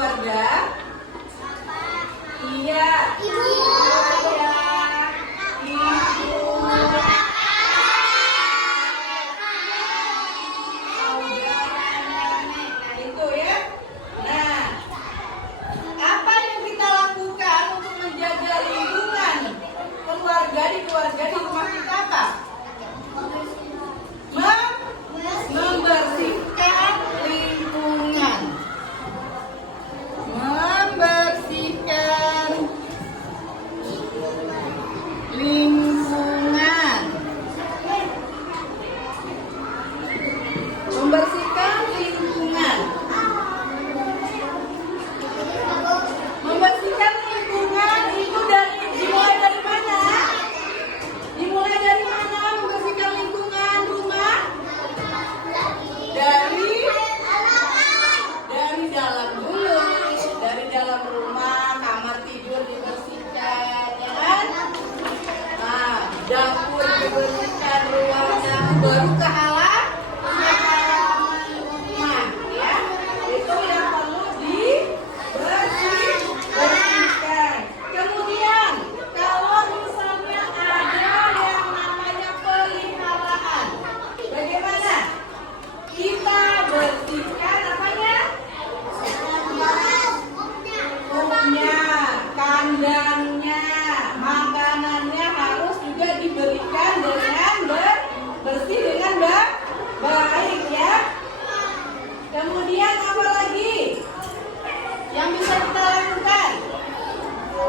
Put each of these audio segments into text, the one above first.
keluarga? Iya. Ibu. Ayah, ibu, saudara, nenek. Nah, itu ya. Nah, apa yang kita lakukan untuk menjaga lingkungan keluarga di rumah kita apa? Membersihkan lingkungan. Membersihkan lingkungan. Membersihkan lingkungan. Membersihkan lingkungan itu dimulai dari mana? Dimulai dari mana membersihkan lingkungan rumah? Dari dalam dulu, dari dalam rumah, kamar tidur dibersihkan, ya kan? Nah, dapur dibersihkan, ruang tamu, baru ke halaman rumah, ya. Itu yang perlu dibersihkan. Kemudian, kalau misalnya ada yang namanya peliharaan, bagaimana? Kita bersihkan apanya? Pupnya, kandangnya, makanannya harus juga diberikan dengan bersih dengan baik ya. Kemudian apa lagi yang bisa kita lakukan?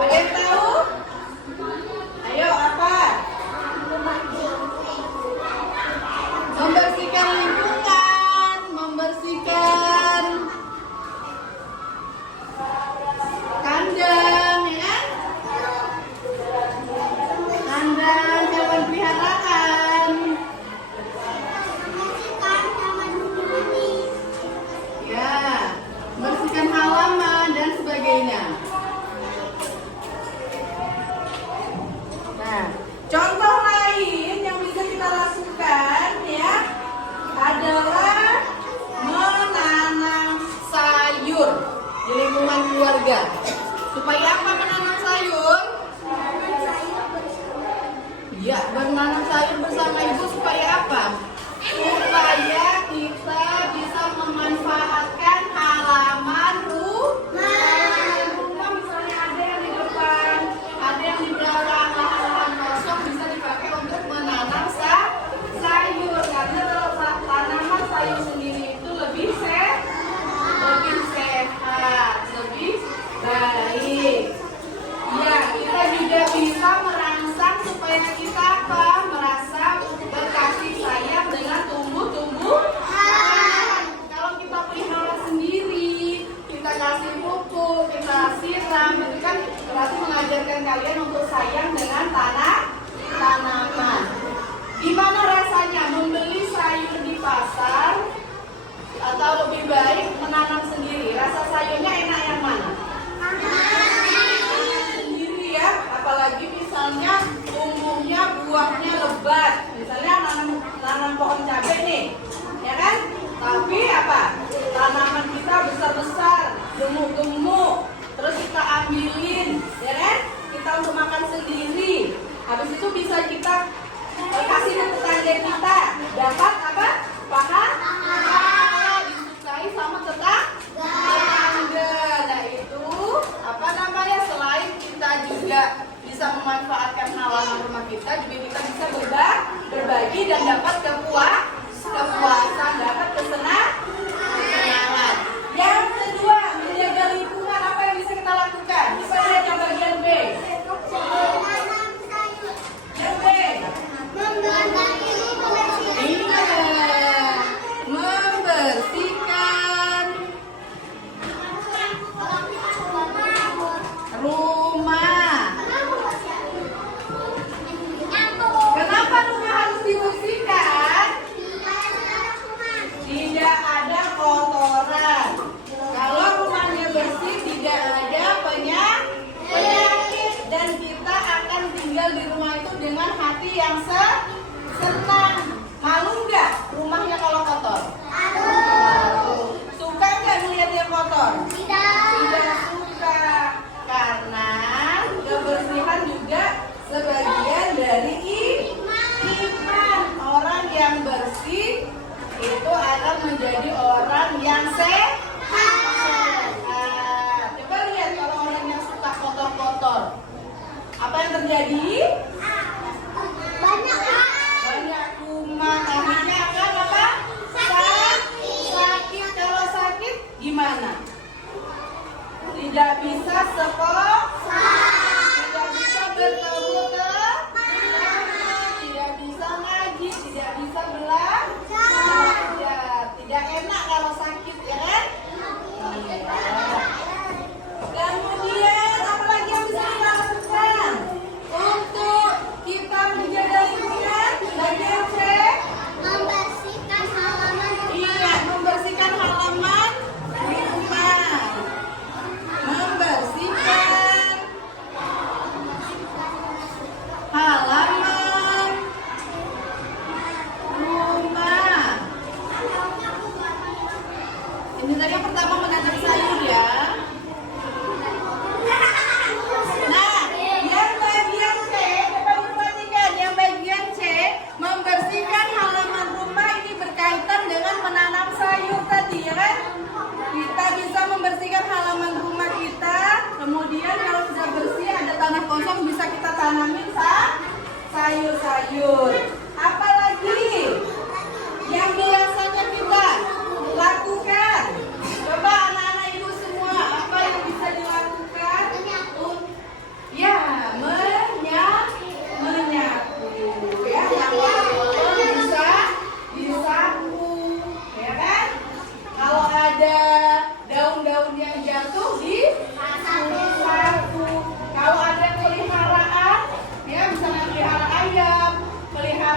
Ada yang tahu? Ayo apa? Membersihkan lingkungan, membersihkan kandang, ya kan? Kandang hewan peliharaan, ya, bersihkan halaman dan sebagainya. Nah, contoh lain yang bisa kita lakukan ya adalah menanam sayur di lingkungan keluarga. Supaya apa menanam sayur? Ya, menanam sayur bersama ibu supaya apa? Supaya kita bisa memanfaatkan halaman rumah. Misalnya ada yang di depan, ada yang di belakang, lahan-lahan kosong bisa dipakai untuk menanam sayur. Karena tanaman sayur sendiri itu lebih sehat, lebih baik. Ya, kita juga bisa merangsang supaya kita apa? Merasa berkasih sayang dengan tumbuh-tumbuhan. Kalau kita pelihara sendiri, kita kasih pupuk, kita siram, itu kan berarti mengajarkan kalian untuk sayang dengan tanaman. Gimana rasanya membeli sayur di pasar atau lebih baik menanam sendiri? Rasa sayurnya enak yang mana? Sendiri ya, apalagi misalnya tumbuhnya buahnya lebat. Misalnya nanam pohon cabai nih, ya kan? Tapi apa? Tanaman kita besar-besar, gemuk-gemuk, terus kita ambilin, ya kan? Kita untuk makan sendiri. Habis itu bisa kita kasih ke tetangga kita, dapat apa? Pahala disukai sama tetangga. Nah itu menjadi orang yang sehat. Coba lihat kalau orang yang suka kotor-kotor, apa yang terjadi? Banyak kuman. Akhirnya akan apa? Sakit. Kalau sakit gimana? Tidak bisa sekolah, tidak bisa bertemu teman, tidak bisa ngaji, tidak bisa belajar. Tidak enak kalau sakit, ya kan? Kemudian apa lagi yang bisa kita lakukan untuk kita menjaga lingkungan? Bagian C. Membersihkan halaman rumah. Iya, membersihkan halaman rumah. Membersihkan halaman rumah. Ini tadi yang pertama menanam sayur ya. Nah, yang bagian C, coba diperhatikan. Yang bagian C, membersihkan halaman rumah ini berkaitan dengan menanam sayur tadi, ya kan? Kita bisa membersihkan halaman rumah kita. Kemudian kalau sudah bersih, ada tanah kosong, bisa kita tanamin sayur-sayur. Apalagi yang biasanya kita lakukan? Coba anak-anak ibu semua, apa yang bisa dilakukan? Ya, menyapu. Ya, yang bisa disapu, ya kan? Kalau ada daun-daun yang jatuh disapu. Kalau ada peliharaan, ya misalnya pelihara ayam, pelihara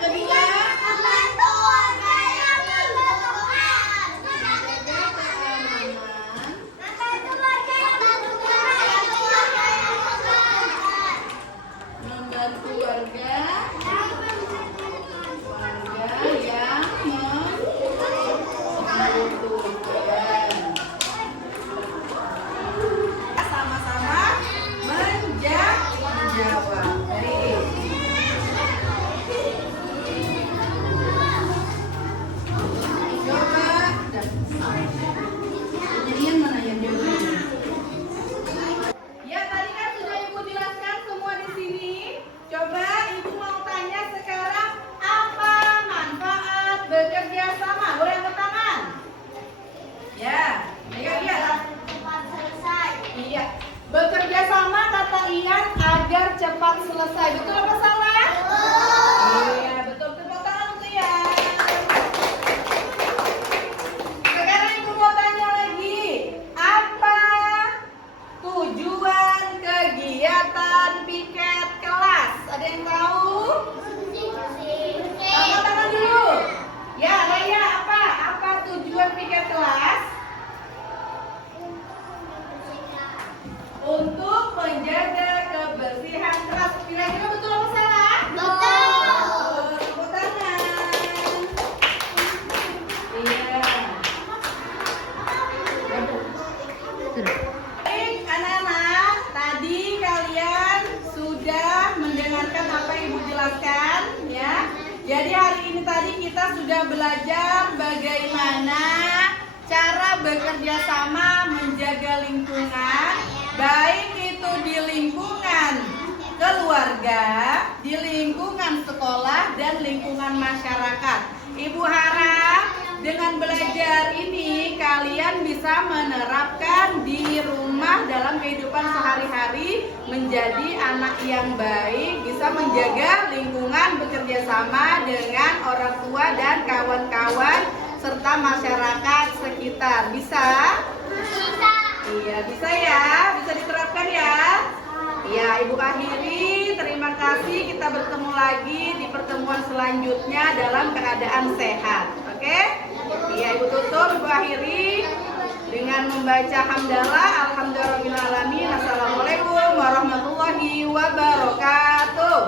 kedua, Membantu warga yang membutuhkan. menjaga keamanan, Membantu warga yang membutuhkan. membantu warga yang membutuhkan. Sama-sama menjawab. Baik. Coba. Jadi yang mana yang jawabannya? Ya, tadi kan sudah Ibu jelaskan semua di sini. Coba Ibu mau tanya sekarang, apa manfaat bekerja sama? Boleh angkat tangan? Ya, lihat. Cepat selesai. Iya. Bekerja sama kata Ian agar cepat selesai. Betul apa salah? Iya, betul. Tepuk tangan untuk Ian. Sekarang Ibu mau tanya lagi. Apa tujuan kegiatan piket kelas? Ada yang tahu? Angkat tangan dulu. Ya, Raya, apa tujuan piket kelas? Untuk menjaga kebersihan kelas. Kira-kira betul apa salah? Betul. Tepuk tangan. Iya. Baik, anak-anak, tadi kalian sudah mendengarkan apa yang Ibu jelaskan, ya. Jadi hari ini tadi kita sudah belajar bagaimana cara bekerja sama menjaga lingkungan, baik itu di lingkungan keluarga, di lingkungan sekolah, dan lingkungan masyarakat. Ibu harap dengan belajar ini kalian bisa menerapkan di rumah dalam kehidupan sehari-hari, menjadi anak yang baik, bisa menjaga lingkungan, bekerja sama dengan orang tua dan kawan-kawan serta masyarakat sekitar. Bisa? Iya, bisa ya. Bisa diterapkan ya. Ya, Ibu akhiri. Terima kasih. Kita bertemu lagi di pertemuan selanjutnya dalam keadaan sehat. Oke? Iya, Ibu tutup. Ibu akhiri dengan membaca hamdalah. Alhamdulillahirobbilalamin. Assalamualaikum warahmatullahi wabarakatuh.